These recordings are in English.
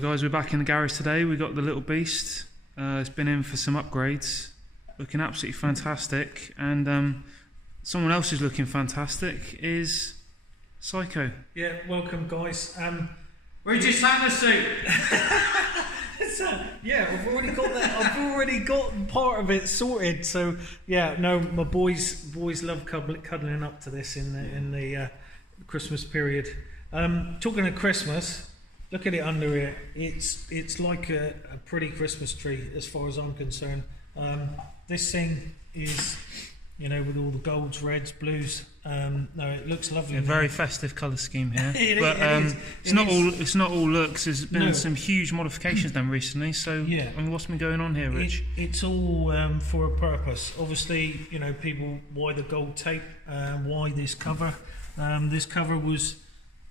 Hi guys, we're back in the garage today. We got the little BeaST. It's been in for some upgrades, looking absolutely fantastic. And someone else who's looking fantastic is Psycho. Yeah, welcome guys. Where did you sign the suit? Yeah, I've already got that. I've already got part of it sorted. So yeah, no, my boys love cuddling up to this in the Christmas period. Talking of Christmas. Look at it under here. It's like a pretty Christmas tree as far as I'm concerned. This thing is, you know, with all the golds, reds, blues. No, it looks lovely. A very festive colour scheme here. It's not all looks. There's been some huge modifications done recently. So yeah, I mean, what's been going on here, Rich? It's all for a purpose. Obviously, you know, people, why the gold tape? Why this cover? This cover was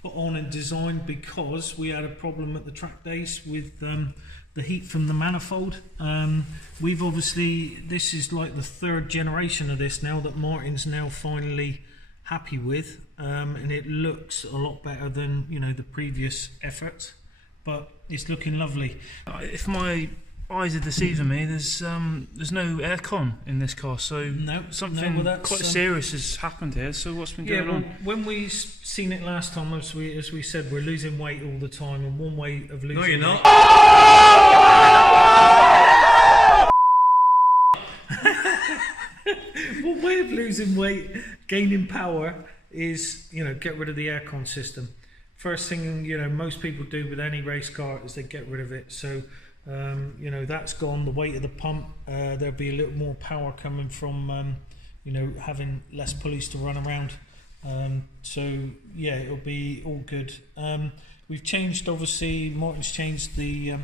put on and designed because we had a problem at the track days with the heat from the manifold. We've obviously, this is like the third generation of this now that Martyn's now finally happy with, and it looks a lot better than, you know, the previous efforts, but it's looking lovely. If my eyes are deceiving me, there's no aircon in this car, so something quite serious has happened here. So what's been going on? When we seen it last time, as we said, we're losing weight all the time, and one way of losing weight. No, you're not. One way of losing weight, gaining power, is, you know, get rid of the aircon system. First thing, you know, most people do with any race car is they get rid of it. So you know, that's gone. The weight of the pump, there'll be a little more power coming from you know, having less pulleys to run around. So yeah, it'll be all good. We've changed, obviously, Martyn's changed the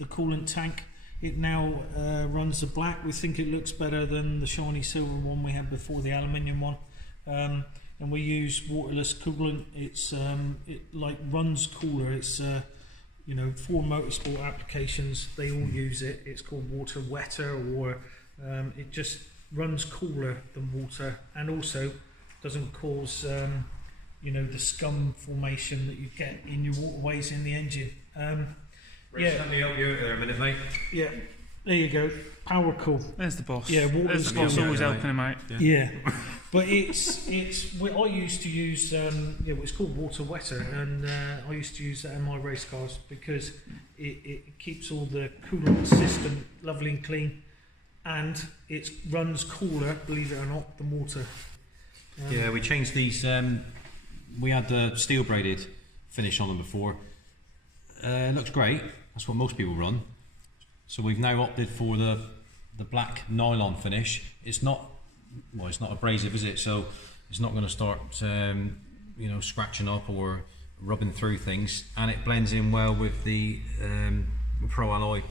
coolant tank. It now runs the black. We think it looks better than the shiny silver one we had before, the aluminium one. And we use waterless coolant. It like runs cooler. It's you know, for motorsport applications, they all use it. It's called water wetter, or it just runs cooler than water, and also doesn't cause you know, the scum formation that you get in your waterways in the engine. Rich, let me help you out there a minute, mate. Yeah, there you go. Power cool. There's the boss. Yeah, there's the boss, always helping him out. Yeah. But I used to use it's called water wetter, and I used to use that in my race cars because it keeps all the coolant system lovely and clean, and it runs cooler, believe it or not, than water. Yeah, we changed these. We had the steel braided finish on them before. It looks great. That's what most people run. So we've now opted for the black nylon finish. It's not abrasive, is it? So it's not going to start you know, scratching up or rubbing through things, and it blends in well with the Pro Alloy.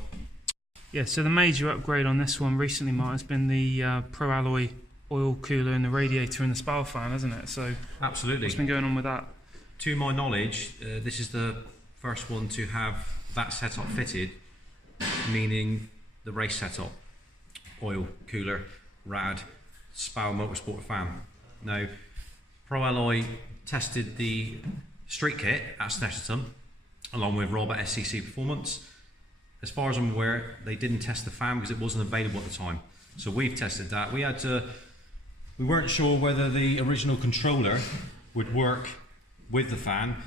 Yeah, so the major upgrade on this one recently, Martin, has been the Pro Alloy oil cooler in the radiator and the spout fan, hasn't it? So absolutely. What's been going on with that? To my knowledge, this is the first one to have that setup fitted, meaning the race setup, oil cooler, rad, spout motorsport fan. Now, Pro Alloy tested the street kit at Snetterton along with Rob at SCC Performance. As far as I'm aware, they didn't test the fan because it wasn't available at the time. So we've tested that. We weren't sure whether the original controller would work with the fan,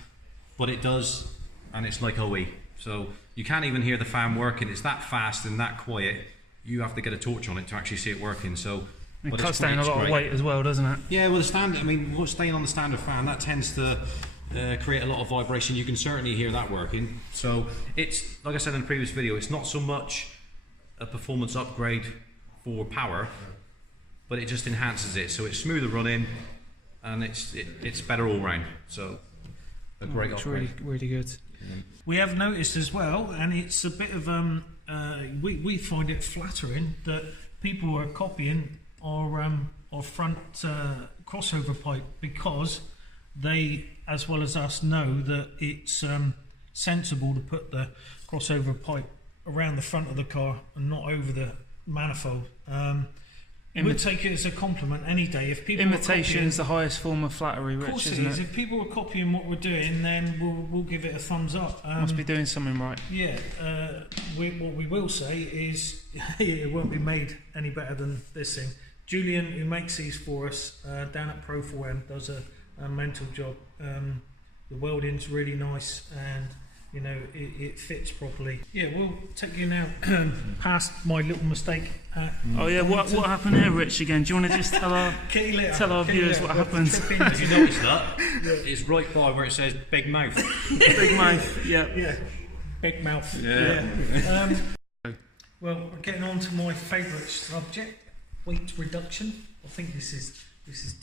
but it does, and it's like OE. So you can't even hear the fan working. It's that fast and that quiet. You have to get a torch on it to actually see it working. So it cuts down a lot of weight as well, doesn't it? Yeah, well, the standard. I mean, staying on the standard fan, that tends to create a lot of vibration. You can certainly hear that working. So it's, like I said in the previous video, it's not so much a performance upgrade for power, but it just enhances it. So it's smoother running, and it's better all round. So a great upgrade. It's really good. Yeah. We have noticed as well, and it's a bit of we find it flattering that people are copying our front crossover pipe, because they, as well as us, know that it's sensible to put the crossover pipe around the front of the car and not over the manifold. We'll take it as a compliment any day. If people Imitation is the highest form of flattery, Rich, of course isn't it is. it? If people are copying what we're doing, then we'll give it a thumbs up. Must be doing something right. Yeah. What we will say is it won't be made any better than this thing. Julian, who makes these for us down at Pro4M, does a mental job. The welding's really nice, and you know it fits properly. Yeah, we'll take you now past my little mistake. Oh yeah, what happened there, Rich? Again, do you want to just tell our viewers what happened? Have you noticed that? It's right by where it says Big Mouth. Big mouth. Yeah. Yeah. Big mouth. Yeah. Well, we're getting on to my favourite subject: weight reduction. I think this is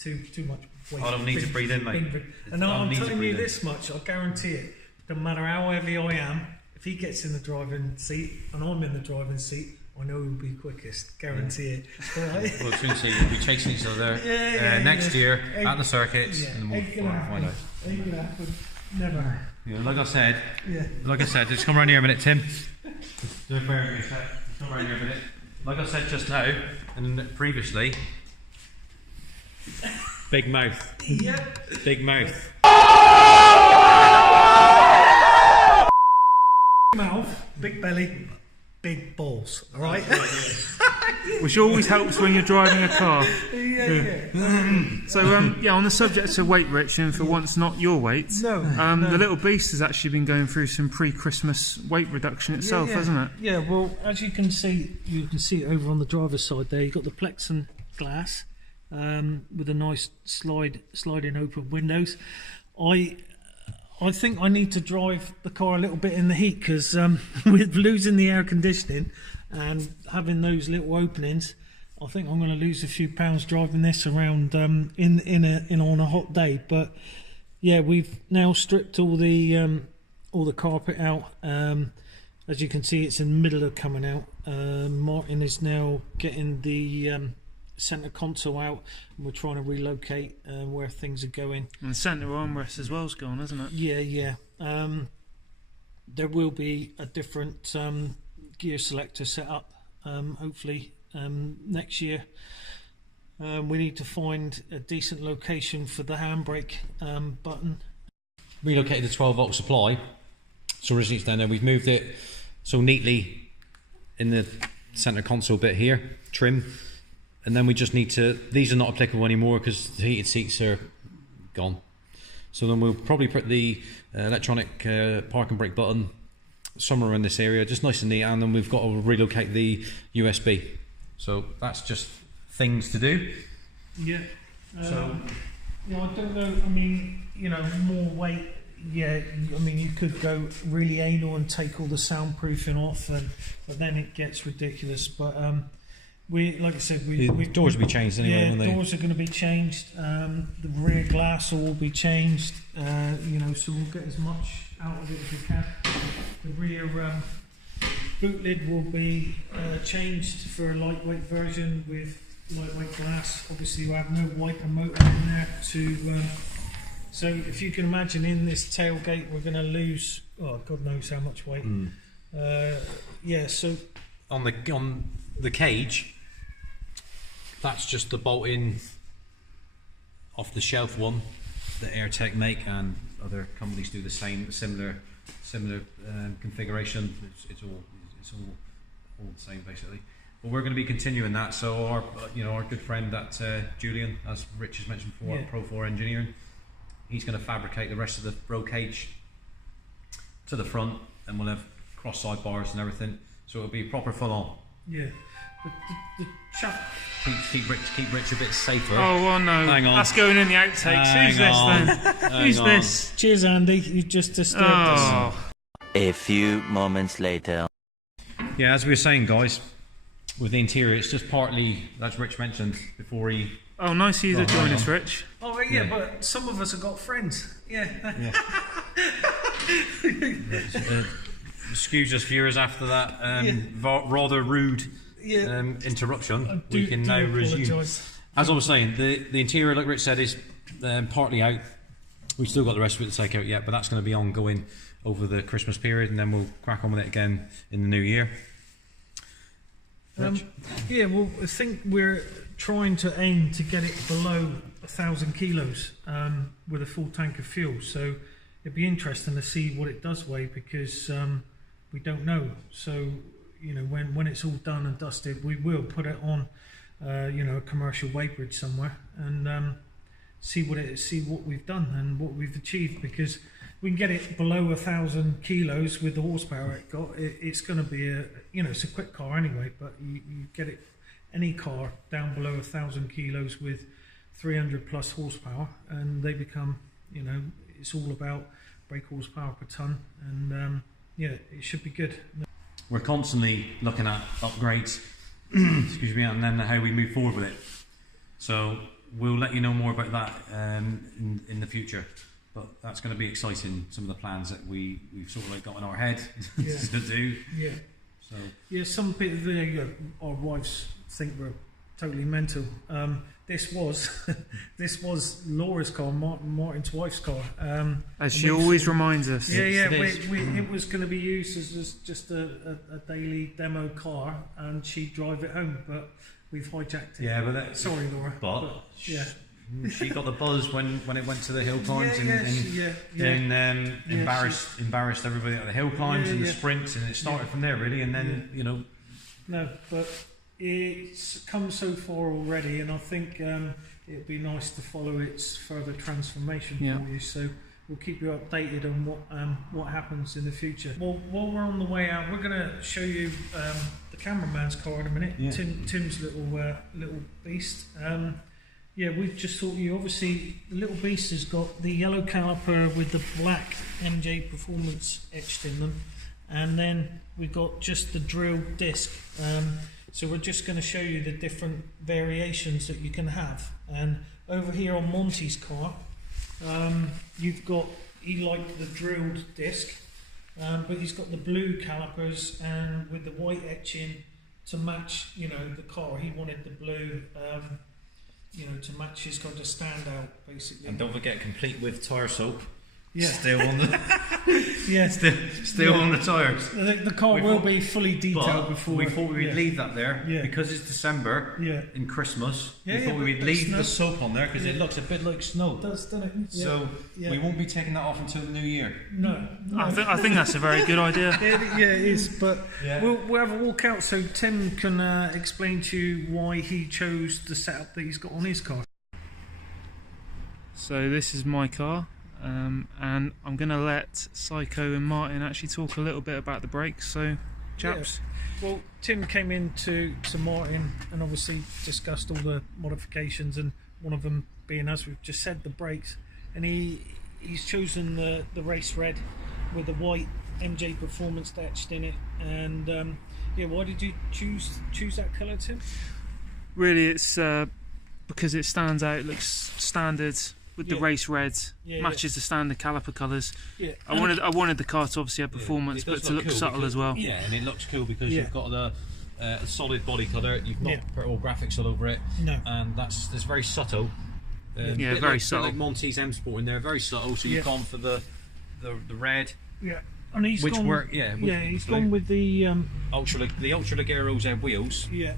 too much weight. I don't need to breathe in, mate. And I'm telling you this much: I guarantee it. No matter how heavy I am, if he gets in the driving seat and I'm in the driving seat, I know he'll be quickest. Guarantee it. Right? Well, between two, we'll be chasing each other next year at the circuits, and then we'll find out. Ain't gonna happen. Never. Yeah, like I said, just come around here a minute, Tim. Come around here a minute. Like I said just now, and previously, big mouth. Yep. Big mouth. Mouth, big belly, big balls. All right. Which always helps when you're driving a car. Yeah. So on the subject of weight, Rich, and for once not your weight, No. the little beast has actually been going through some pre-Christmas weight reduction itself, hasn't it? Yeah. Well, as you can see it over on the driver's side there. You've got the plexiglass with a nice sliding open windows. I think I need to drive the car a little bit in the heat because with losing the air conditioning and having those little openings, I think I'm going to lose a few pounds driving this around on a hot day. But yeah, we've now stripped all the carpet out. As you can see, it's in the middle of coming out. Martyn is now getting the centre console out, and we're trying to relocate where things are going. And the centre armrest as well's gone, hasn't it? Yeah. There will be a different gear selector set up hopefully next year. We need to find a decent location for the handbrake button. Relocated the 12 volt supply, so originally it's down there. We've moved it so neatly in the centre console bit here, trim. And then we just need to, these are not applicable anymore because the heated seats are gone. So then we'll probably put the electronic park and brake button somewhere in this area, just nice and neat, and then we've got to relocate the USB. So that's just things to do. Yeah. So I don't know, I mean, more weight, yeah, I mean, you could go really anal and take all the soundproofing off, but then it gets ridiculous. But like I said, the doors will be changed anyway, won't they? Doors are going to be changed. The rear glass will be changed. So we'll get as much out of it as we can. The rear boot lid will be changed for a lightweight version with lightweight glass. Obviously, we have no wiper motor in there to. So if you can imagine, in this tailgate, we're going to lose. Oh, God knows how much weight. So on the cage, that's just the bolt-in off the shelf one that AirTech make, and other companies do the same, similar configuration. It's all the same basically. But we're going to be continuing that. So our good friend that Julian, as Rich has mentioned before, at Pro4 Engineering, he's going to fabricate the rest of the roll cage to the front, and we'll have cross-side bars and everything. So it'll be proper full on. Yeah. The chap. Keep Rich a bit safer. Oh no! Hang on. That's going in the outtakes. Who's this then? Who's this? Cheers, Andy. You just disturbed us. A few moments later. Yeah, as we were saying, guys, with the interior, it's just partly, as Rich mentioned before he. Oh, nice of you to join us, Rich. Oh yeah, but some of us have got friends. Yeah. Excuse us, viewers, after that rather rude interruption. We can now resume. As I was saying, the interior, like Rich said, is partly out. We've still got the rest of it to take out yet, but that's going to be ongoing over the Christmas period, and then we'll crack on with it again in the new year. Well, I think we're trying to aim to get it below 1,000 kilos with a full tank of fuel. So it'd be interesting to see what it does weigh, because we don't know. So you know, when it's all done and dusted, we will put it on you know, a commercial weighbridge somewhere and see what we've done and what we've achieved, because we can get it below 1,000 kilos with the horsepower it got. It's going to be you know, it's a quick car anyway, but you get it, any car down below 1,000 kilos with 300 plus horsepower, and they become, you know, it's all about brake horsepower per ton, and yeah, it should be good. We're constantly looking at upgrades, excuse me, and then how we move forward with it. So we'll let you know more about that in the future. But that's going to be exciting. Some of the plans that we've sort of like got in our head to do. Yeah. So yeah, some people, you know, our wives think we're totally mental. This was Laura's car, Martyn's wife's car. As she always reminds us. Yeah, Yes, yeah. It was going to be used as just a daily demo car, and she'd drive it home, but we've hijacked it. yeah, but Sorry, Laura. but yeah. she got the buzz when it went to the hill climbs embarrassed everybody at the hill climbs and the sprints, and it started from there really, and then you know. No, but it's come so far already, and I think it'd be nice to follow its further transformation for you. So we'll keep you updated on what happens in the future. Well, while we're on the way out, we're going to show you the cameraman's car in a minute. Yeah. Tim's little BeaST. Yeah, we've just thought you, obviously the little BeaST has got the yellow caliper with the black MJ Performance etched in them, and then we've got just the drilled disc. So we're just going to show you the different variations that you can have. And over here on Monty's car, you've got, he liked the drilled disc, but he's got the blue calipers and with the white etching to match, you know, the car. He wanted the blue, you know, to match his car, to stand out basically. And don't forget, complete with tyre soap. Yeah. Still on the yeah. still on the tyres. The car will be fully detailed before. We thought we'd leave that there because it's December in Christmas. Yeah, we thought we'd leave the soap on there because it looks a bit like snow. It does, doesn't it? So we won't be taking that off until the new year. No. I think that's a very good idea. Yeah, it is. But we'll have a walk out so Tim can explain to you why he chose the setup that he's got on his car. So this is my car. And I'm going to let Psycho and Martyn actually talk a little bit about the brakes. So, chaps. Yeah. Well, Tim came in to Martyn and obviously discussed all the modifications, and one of them being, as we've just said, the brakes. And he's chosen the race red with the white MJ Performance etched in it. And yeah, why did you choose that colour, Tim? Really, it's because it stands out. It looks standard. With the race red, matches the standard caliper colours. Yeah. I wanted the car to obviously have performance, but to look cool subtle as well. Yeah, and it looks cool because you've got the solid body colour. You've not put all graphics all over it. No. And that's very subtle. Very subtle. Like Monty's M Sport in there, very subtle. So you've gone for the red. Yeah. And he's gone with the Ultra Leggero Z wheels. Yeah.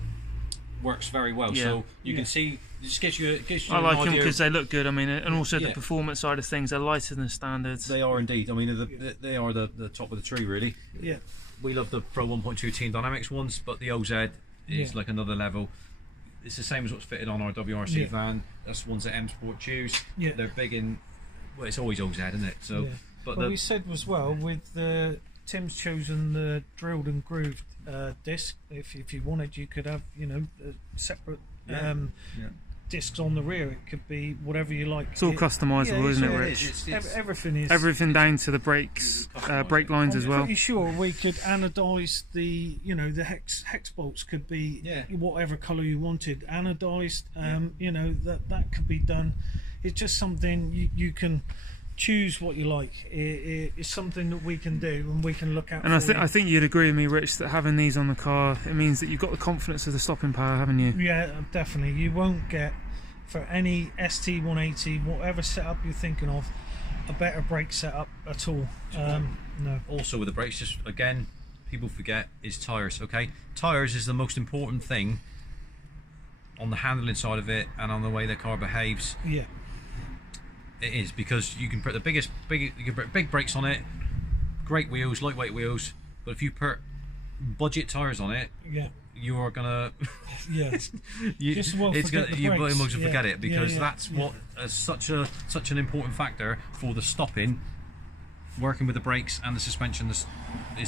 Works very well. Yeah. So you can see. It just gives you I like them because they look good. I mean, and also the performance side of things, they're lighter than standards. They are indeed. I mean, they are the top of the tree, really. Yeah. We love the Pro 1.2 Team Dynamics ones, but the OZ is like another level. It's the same as what's fitted on our WRC van. That's the ones that M Sport choose. Yeah. They're big in. Well, it's always OZ, isn't it? So, but we said as well with Tim's chosen the drilled and grooved disc. If you wanted, you could have separate. Discs on the rear. It could be whatever you like. It's all customizable, isn't it, Rich? Everything is. Everything down to the brakes, brake lines as well. I'm pretty sure we could anodise the hex bolts could be whatever colour you wanted. Anodised, that could be done. It's just something you can choose what you like. It's something that we can do and we can look at. And I think you'd agree with me, Rich, that having these on the car, it means that you've got the confidence of the stopping power, haven't you? Yeah, definitely. You won't get, for any ST180, whatever setup you're thinking of, a better brake setup at all. No. Also with the brakes, just again, people forget, is tyres. Okay, tyres is the most important thing on the handling side of it and on the way the car behaves. Yeah. It is, because you can put you can put big brakes on it, great wheels, lightweight wheels, but if you put budget tyres on it, Yeah. you are gonna Yeah. it's forget the you brakes. pretty much forget Yeah, it, because yeah, that's yeah. what is such an important factor for the stopping. Working with the brakes and the suspension is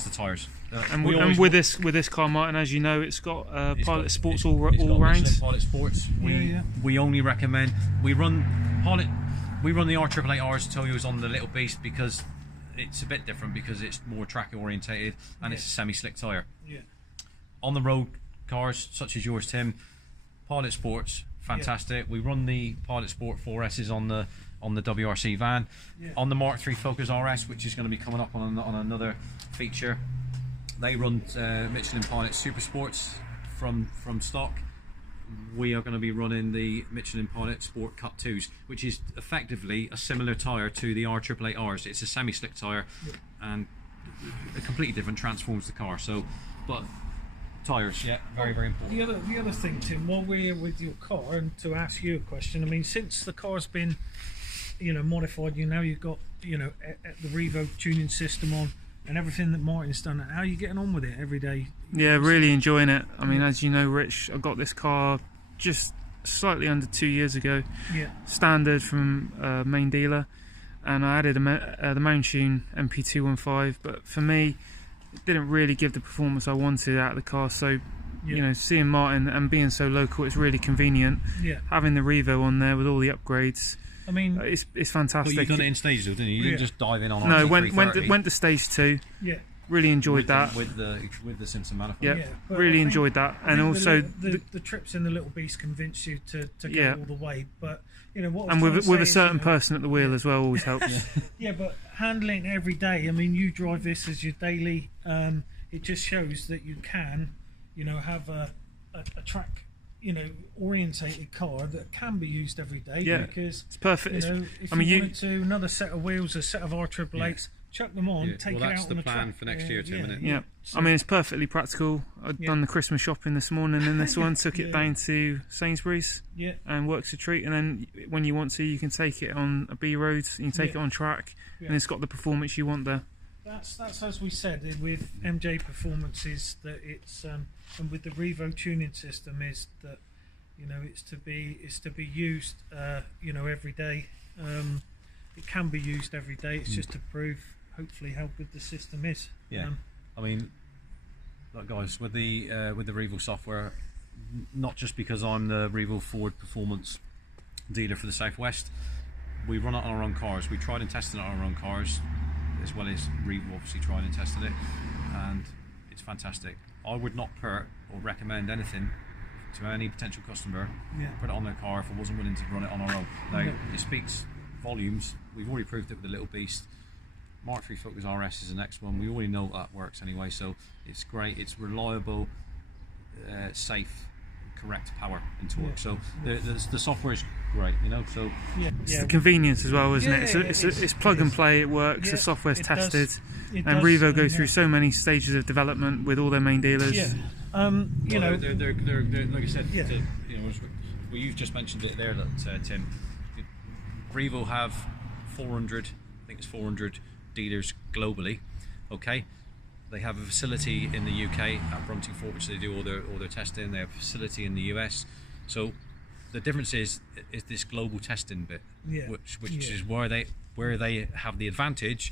the tyres. And with this car, Martin, as you know, it's got Pilot Sports all it's got round. Michelin Pilot Sports. We only recommend we run the R888Rs to tell you is on the Little Beast, because it's a bit different, because it's more track orientated and it's a semi-slick tyre. Yeah. On the road cars such as yours, Tim, Pilot Sports, fantastic. We run the Pilot Sport 4Ss on the WRC van. Yeah. On the Mark III Focus RS, which is going to be coming up on another feature, they run Michelin Pilot Super Sports from stock. We are going to be running the Michelin Pilot Sport Cut 2s, which is effectively a similar tyre to the R888Rs. It's a semi-slick tyre, and a completely different, transforms the car. So, but tyres, yeah, very, very important. The other thing, Tim, while we're here with your car, and to ask you a question, I mean, since the car's been, modified, now you've got, the Revo tuning system on, and everything that Martin's done. How are you getting on with it every day? Yeah, really enjoying it. I mean, as you know, Rich, I got this car just slightly under 2 years ago. Yeah. Standard from main dealer, and I added the Martyn MP215, but for me, it didn't really give the performance I wanted out of the car. So, seeing Martin and being so local, it's really convenient. Yeah. Having the Revo on there with all the upgrades. I mean, it's fantastic. But you've done it in stages, though, didn't you? You didn't just dive in on No, RT330. went to stage 2. Yeah. Really enjoyed that. With the Simpson manifold. Yeah, but really I think- enjoyed that. I And think also the trips in the Little Beast convince you to Yeah. go all the way. But what I and was with trying a to say certain is, person at the wheel as well always helps. Yeah, but handling it every day. I mean, you drive this as your daily. It just shows that you can, have a track, orientated car that can be used every day. Yeah, Because it's perfect. if I mean, you wanted to another set of wheels, a set of R888s, chuck them on, take it out on the track. Well, that's the plan for next year, Tim, isn't it? Yeah, So- I mean, it's perfectly practical. I've done the Christmas shopping this morning in this one, took it Yeah. down to Sainsbury's Yeah. and works a treat. And then when you want to, you can take it on a B road, you can take it on track, Yeah. and it's got the performance you want there. That's as we said with MJ Performances, that it's and with the Revo tuning system, is that it's to be used every day. It can be used every day. It's just to prove hopefully how good the system is. Yeah. I mean, look, guys, with the Revo software, not just because I'm the Revo Ford Performance dealer for the Southwest, we run it on our own cars. We tried and tested it on our own cars, as well as Revo obviously tried and tested it, and it's fantastic. I would not put or recommend anything to any potential customer, put it on their car if I wasn't willing to run it on our own. Now, it speaks volumes. We've already proved it with the Little Beast. Mark III Focus RS is the next one. We already know that works anyway, so it's great. It's reliable, safe, correct power and torque. So the software is great, So It's the convenience as well, isn't it? Yeah, It's plug and play. It works. Yeah, the software's it tested, does. and Revo go through so many stages of development with all their main dealers. Yeah. they're like I said. Yeah. Well, you've just mentioned it there, that Tim. Revo have 400. I think it's 400 dealers globally. Okay. They have a facility in the UK at Brunting Fort, which they do all their testing. They have a facility in the US. So the difference is this global testing bit, which is where they have the advantage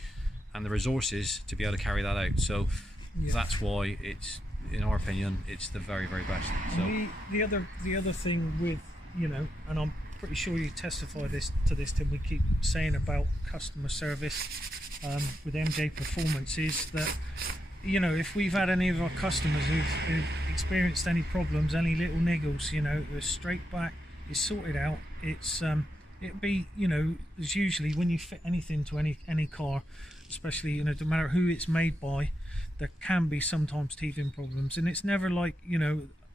and the resources to be able to carry that out. So that's why it's, in our opinion, it's the very, very best. So the other thing with and I'm pretty sure you testify to this, Tim. We keep saying about customer service with MJ Performance is that. If we've had any of our customers who've experienced any problems, any little niggles, they're straight back, it's sorted out. It's it'd be, there's usually, when you fit anything to any car, especially, no matter who it's made by, there can be sometimes teething problems, and it's never like,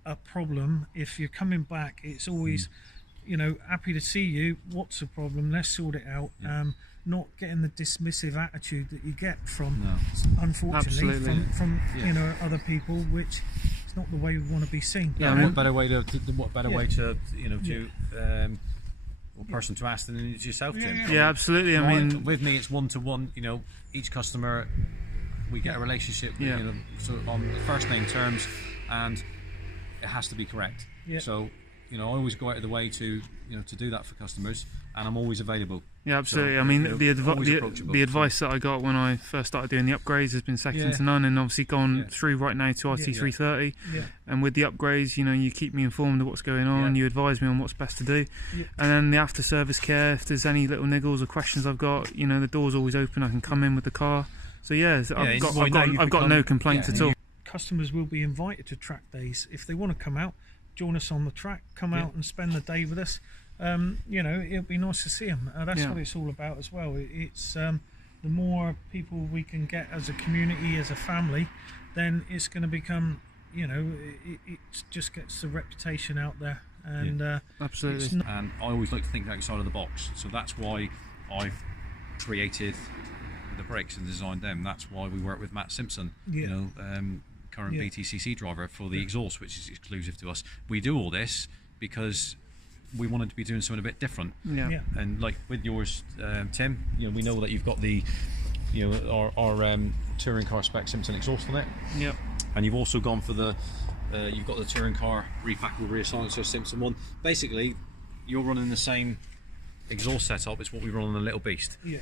a problem. If you're coming back, it's always, happy to see you. What's the problem? Let's sort it out. Not getting the dismissive attitude that you get from, unfortunately, from other people, which it's not the way we want to be seen. Yeah, what better way to Yeah. person to ask than it's yourself, Tim? Yeah, absolutely. I mean, with me, it's 1-to-1. You know, each customer, we get a relationship. Yeah. You know, so on first name terms, and it has to be correct. Yeah. So, you know, I always go out of the way to do that for customers, and I'm always available. yeah, absolutely. So, I mean, you know, the always approachable. the advice that I got when I first started doing the upgrades has been second Yeah. to none, and obviously gone Yeah. through right now to RT330. Yeah. And with the upgrades, you know, you keep me informed of what's going on, Yeah. you advise me on what's best to do. Yeah. And then the after service care, if there's any little niggles or questions I've got, you know, the door's always open, I can come in with the car. So yeah, I've got no complaints at all. Customers will be invited to track days if they want to come out, join us on the track, come out and spend the day with us. You know, it'll be nice to see them. That's what it's all about as well. It's the more people we can get as a community, as a family, then it's going to become, you know, it just gets the reputation out there. And Absolutely. And I always like to think outside of the box. So that's why I've created the brakes and designed them. That's why we work with Matt Simpson. Yeah. You know, current BTCC driver for the exhaust, which is exclusive to us. We do all this because we wanted to be doing something a bit different. Yeah. And like with yours, Tim, you know, we know that you've got the, you know, our touring car spec Simpson exhaust on it. Yep. And you've also gone for the, you've got the touring car repackable rear silencer Simpson one. Basically, you're running the same exhaust setup as what we run on the Little Beast. Yeah.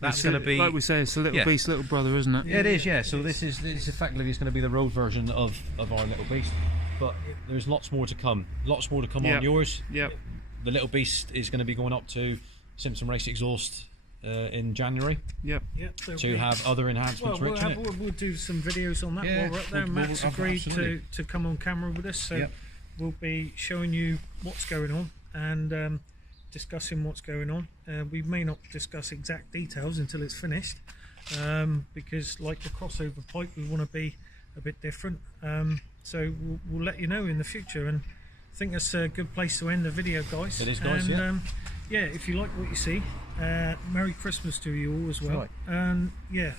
That's going to be, like we say, it's a little beast, little brother, isn't it? yeah, it is. Yeah. So this is effectively going to be the road version of our Little Beast. But there's lots more to come. Lots more to come on yours. Yep. The Little Beast is going to be going up to Simpson Race Exhaust in January. Yep. Yeah. To have other enhancements. Well, Rich, innit? we'll do some videos on that Yeah, while we're up there. we'll- Matt's we'll- agreed absolutely. to come on camera with us, so Yep. we'll be showing you what's going on and discussing what's going on. We may not discuss exact details until it's finished, because like the crossover pipe, we want to be a bit different. So we'll let you know in the future, and I think that's a good place to end the video, guys. It is, guys, and, yeah, if you like what you see, Merry Christmas to you all as well. Right. And yeah,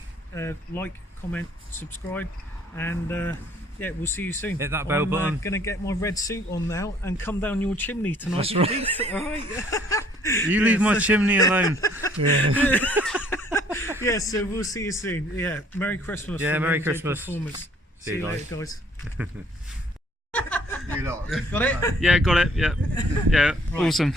like, comment, subscribe, and yeah, we'll see you soon. Hit that bell button. I'm going to get my red suit on now and come down your chimney tonight. That's right. Keith. All right. You leave my chimney alone. Yeah, so we'll see you soon. Yeah, Merry Christmas. Yeah, from Merry MJ Christmas. Performance. See you later, guys. You lot. Got it? Yeah, got it. Yeah. Yeah. Awesome.